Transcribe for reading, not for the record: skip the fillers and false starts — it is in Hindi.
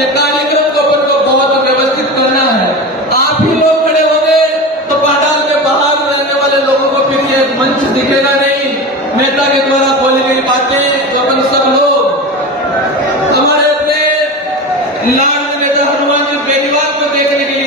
ये कार्यक्रम को अपन को बहुत व्यवस्थित करना है। आप ही लोग खड़े हो गए तो पंडाल के बाहर रहने वाले लोगों को फिर ये मंच दिखेगा नहीं। नेता के द्वारा बोली गई बातें तो अपन सब लोग हमारे अपने लाल नेता हनुमान जी बेनीवाल को देखने के